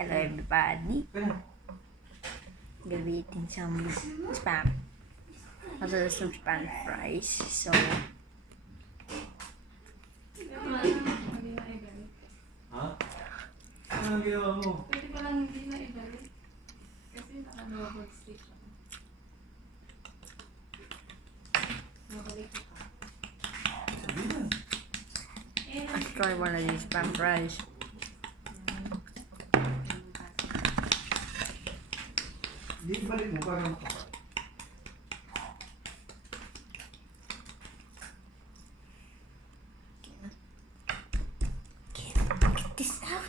Hello everybody. Gonna be eating some spam. Also some Spanish fries. So Ha? Ano ang ginawa mo? Pwede pa lang hindi na ibalik. Kasi naka-double stick ako. Nabalik ko pa. Sabi na. let's try one of these spam fries. Hindi, balik mo para makapal. Get this out.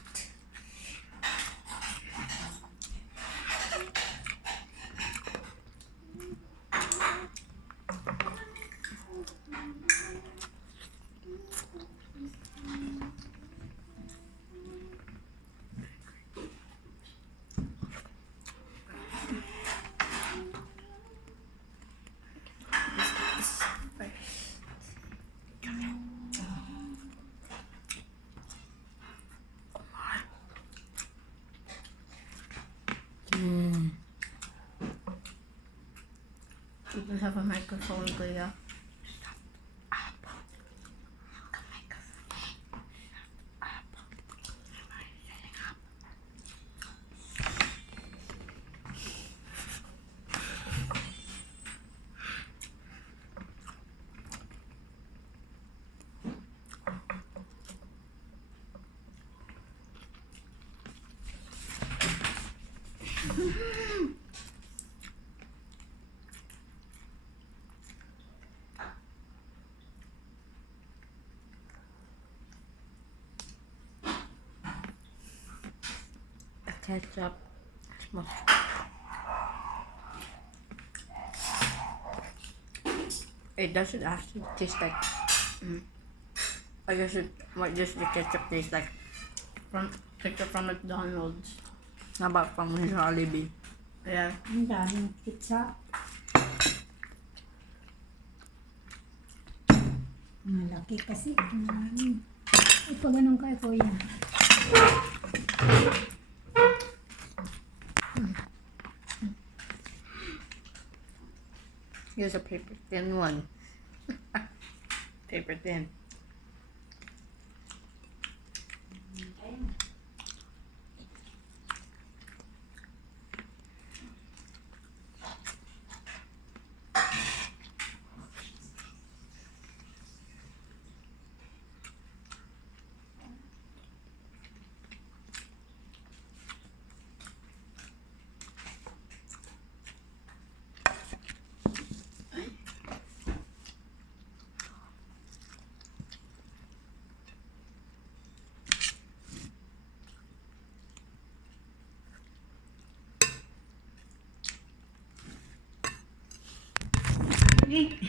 People have a microphone, Kuya. Ketchup. It doesn't actually taste like. I guess it might just the ketchup taste like. Picture from McDonald's. How about from Jollibee? Yeah. Ang daming pizza. Malaki kasi. Ito ganun kay Kuya. Here's a paper thin one. Paper thin.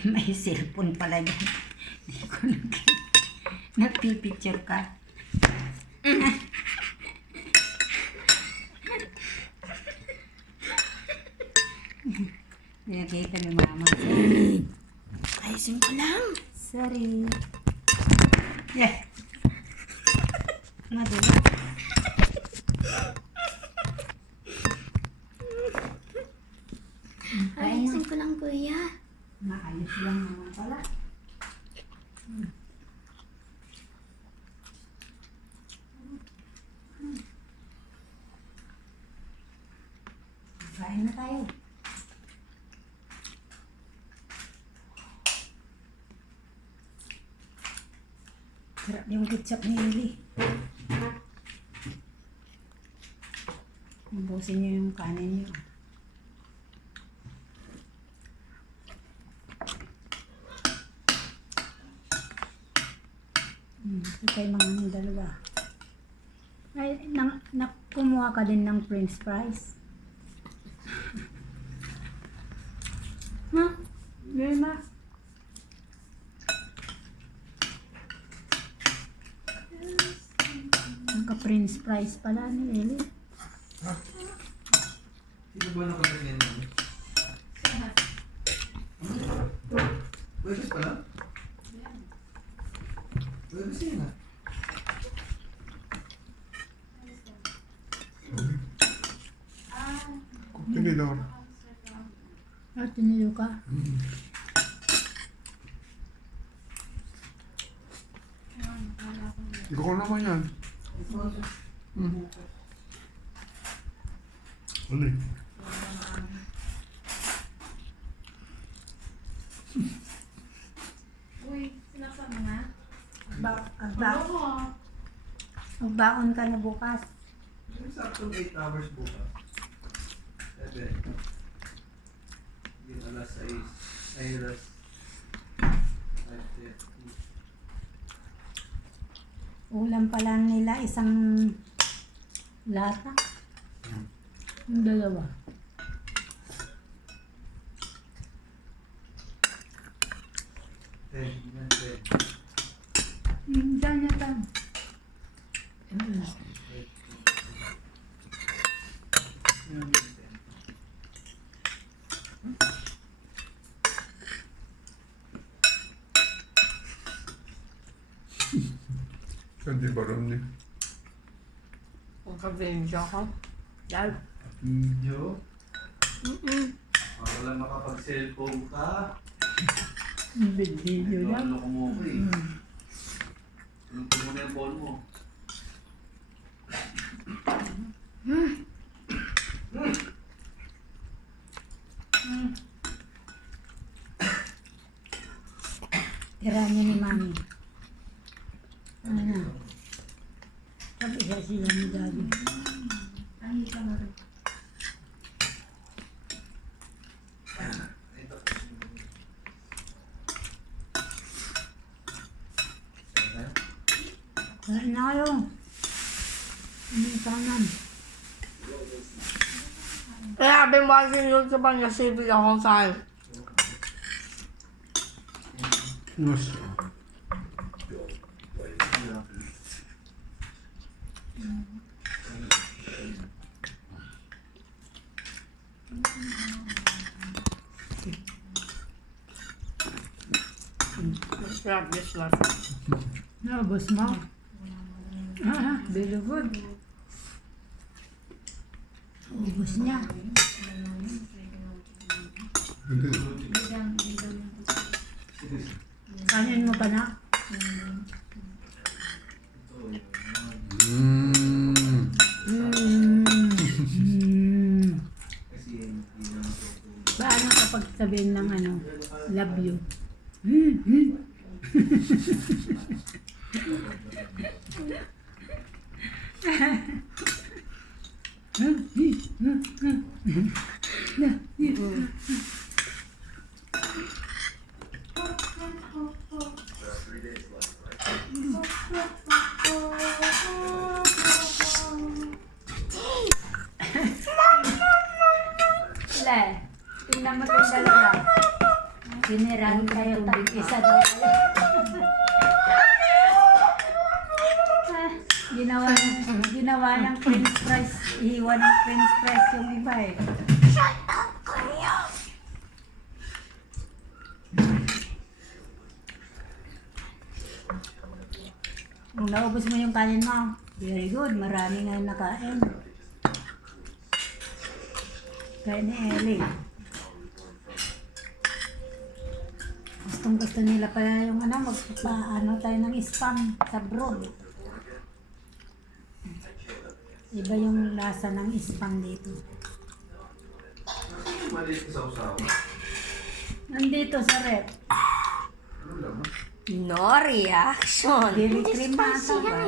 May cellphone pala dyan. Hindi ko nagpipicture ka. Nakita ni mama. Ayusin ko lang. Sorry. Yeah. Madula. Ayusin ko lang, Kuya. Maayos lang naman pala. Kain na tayo. Sarap yung ketchup ni Eli. Ubusin niyo yung kanin niyo. Ito kay mga dalawa. Ay, kumuha ka din ng french fries. Ha? Gema? Naka-french fries pala ni Eli. Ha? Sino ba nakatingin mo? Pwede pala? Pwede siya na. Tinidor. Ah, tinilo ka? Ikaw naman yan. Ano eh? Uy, sinasama na? Magbaon ka na bukas. Saktong 8 hours bukas. 7. Yung alas 6. Ay, alas 5:30. Ulam pa lang nila isang lata. Yung dalawa. Diyan niya ta. Hindi ba rin niya? Kung ka-video ko. Dahil, Video? Para lang makapag-cellphone ka. Video lang. Ano ko mo ko eh. Tulungan mo na yung phone mo. Tira niya ni Mami. Ano? Sabi siya siya ni Daddy. Ay, ka na rin. Kain na kayo. Ano yung kanan? kaya sabi mo kasi yun sa Pangasibi akong sa'yo. Yes. Grab this one. Naubos mo? Very good. Ubos niya. Hindi. Kanin mo pa na? Paano kapag sabihin ng ano, love you? Le, tingnan mo itong dalawa. Pinirahin kayo, isa daw kayo. Ginawa ng french fries, iwan ng french fries yung iba eh. Kung naubos mo yung kanin mo, very good, marami nga yung nakain. Kaya ni Ellie. Gustong gusto nila pala yung ano, magpaano tayo ng spam sa broad. Iba yung lasa ng spam dito. Maliit sa usawa. Nandito sa rep. No reaction. Dairy cream na ata ba?